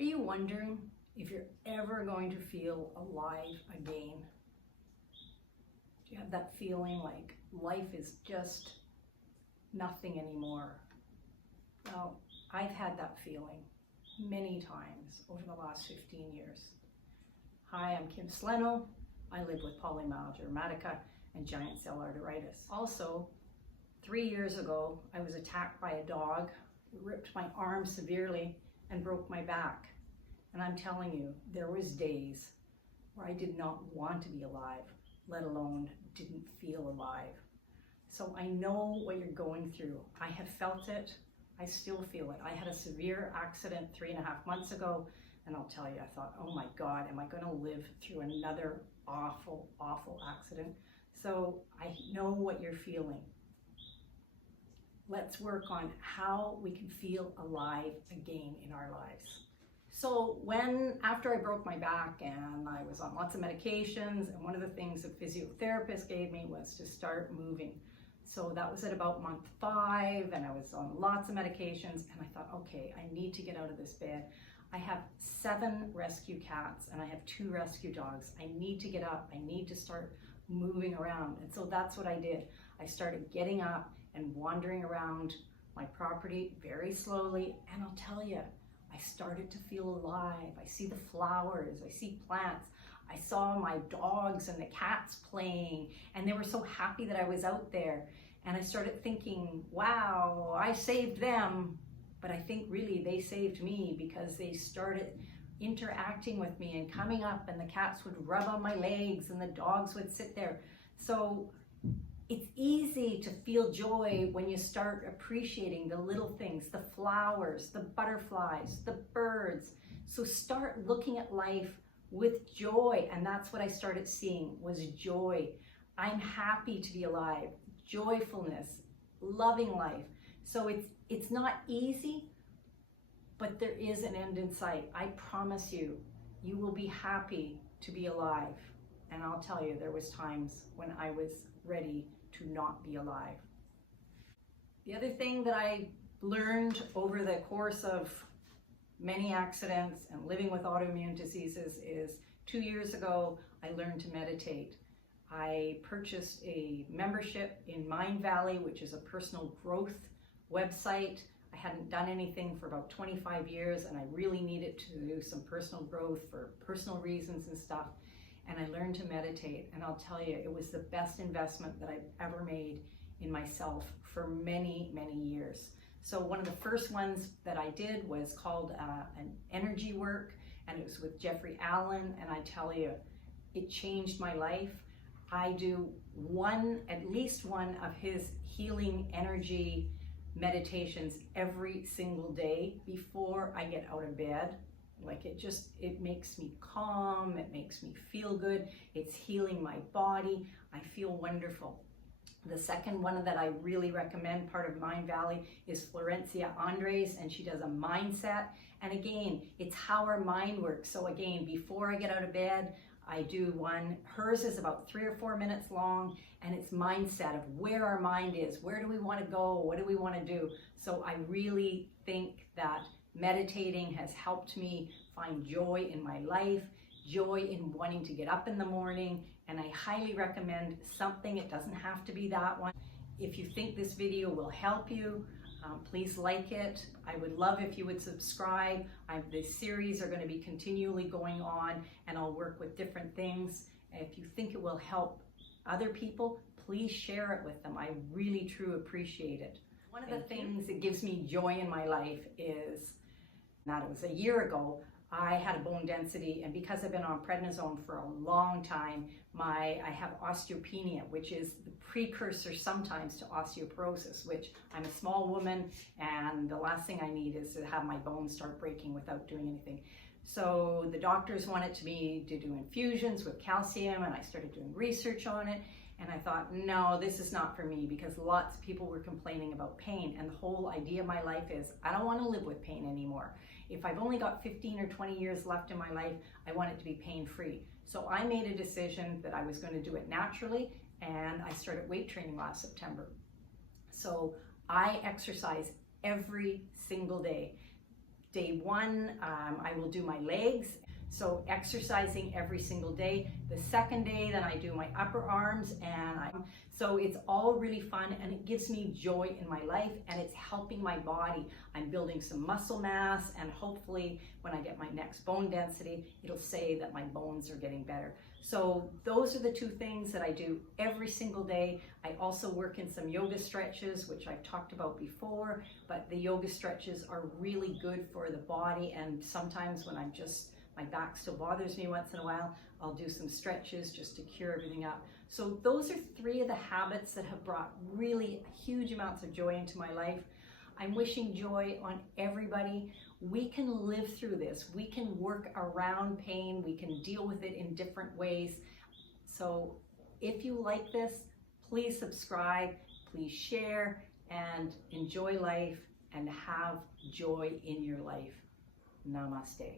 Are you wondering if you're ever going to feel alive again? Do you have that feeling like life is just nothing anymore? Well, I've had that feeling many times over the last 15 years. Hi, I'm Kim Sleno. I live with polymyalgia, rheumatica, and giant cell arteritis. Also, 3 years ago, I was attacked by a dog. It ripped my arm severely and broke my back. And I'm telling you, there was days where I did not want to be alive, let alone didn't feel alive. So I know what you're going through. I have felt it. I still feel it. I had a severe accident 3.5 months ago, and I'll tell you, I thought, oh my God, am I going to live through another awful, awful accident? So I know what you're feeling. Let's work on how we can feel alive again in our lives. So after I broke my back and I was on lots of medications, and one of the things a physiotherapist gave me was to start moving. So that was at about month 5, and I was on lots of medications, and I thought, okay, I need to get out of this bed. I have 7 rescue cats and I have 2 rescue dogs. I need to get up. I need to start moving around. And so that's what I did. I started getting up and wandering around my property very slowly, and I'll tell you, I started to feel alive. I see the flowers, I see plants. I saw my dogs and the cats playing, and they were so happy that I was out there. And I started thinking, wow, I saved them. But I think really they saved me, because they started interacting with me and coming up, and the cats would rub on my legs and the dogs would sit there. So it's easy to feel joy when you start appreciating the little things, the flowers, the butterflies, the birds. So start looking at life with joy, and that's what I started seeing, was joy. I'm happy to be alive, joyfulness, loving life. So it's not easy, but there is an end in sight. I promise you, you will be happy to be alive. And I'll tell you, there was times when I was ready to not be alive. The other thing that I learned over the course of many accidents and living with autoimmune diseases is 2 years ago, I learned to meditate. I purchased a membership in Mind Valley, which is a personal growth website. I hadn't done anything for about 25 years, and I really needed to do some personal growth for personal reasons and stuff. And I learned to meditate, and I'll tell you, it was the best investment that I've ever made in myself for many, many years. So one of the first ones that I did was called an energy work, and it was with Jeffrey Allen, and I tell you, it changed my life. I do at least one of his healing energy meditations every single day before I get out of bed. Like it makes me calm, it makes me feel good, it's healing my body, I feel wonderful. The second one that I really recommend, part of Mind Valley, is Florencia Andres, and she does a mindset. And again, it's how our mind works. So again, before I get out of bed, I do one. Hers is about 3 or 4 minutes long, and it's mindset of where our mind is. Where do we want to go? What do we want to do? So I really think that meditating has helped me find joy in my life, joy in wanting to get up in the morning, and I highly recommend something. It doesn't have to be that one. If you think this video will help you, please like it. I would love if you would subscribe. The series are going to be continually going on, and I'll work with different things. If you think it will help other people, please share it with them. I really, truly appreciate it. One of the things that gives me joy in my life is that it was a year ago, I had a bone density, and because I've been on prednisone for a long time, I have osteopenia, which is the precursor sometimes to osteoporosis, which I'm a small woman, and the last thing I need is to have my bones start breaking without doing anything. So the doctors wanted me to do infusions with calcium, and I started doing research on it. And I thought, no, this is not for me, because lots of people were complaining about pain. And the whole idea of my life is, I don't want to live with pain anymore. If I've only got 15 or 20 years left in my life, I want it to be pain-free. So I made a decision that I was going to do it naturally, and I started weight training last September. So I exercise every single day. Day 1, I will do my legs. So exercising every single day. The second day, then I do my upper arms, so it's all really fun, and it gives me joy in my life, and it's helping my body. I'm building some muscle mass, and hopefully when I get my next bone density, it'll say that my bones are getting better. So those are the 2 things that I do every single day. I also work in some yoga stretches, which I've talked about before, but the yoga stretches are really good for the body, and sometimes when my back still bothers me once in a while, I'll do some stretches just to cure everything up. So those are 3 of the habits that have brought really huge amounts of joy into my life. I'm wishing joy on everybody. We can live through this. We can work around pain. We can deal with it in different ways. So if you like this, please subscribe, please share, and enjoy life and have joy in your life. Namaste.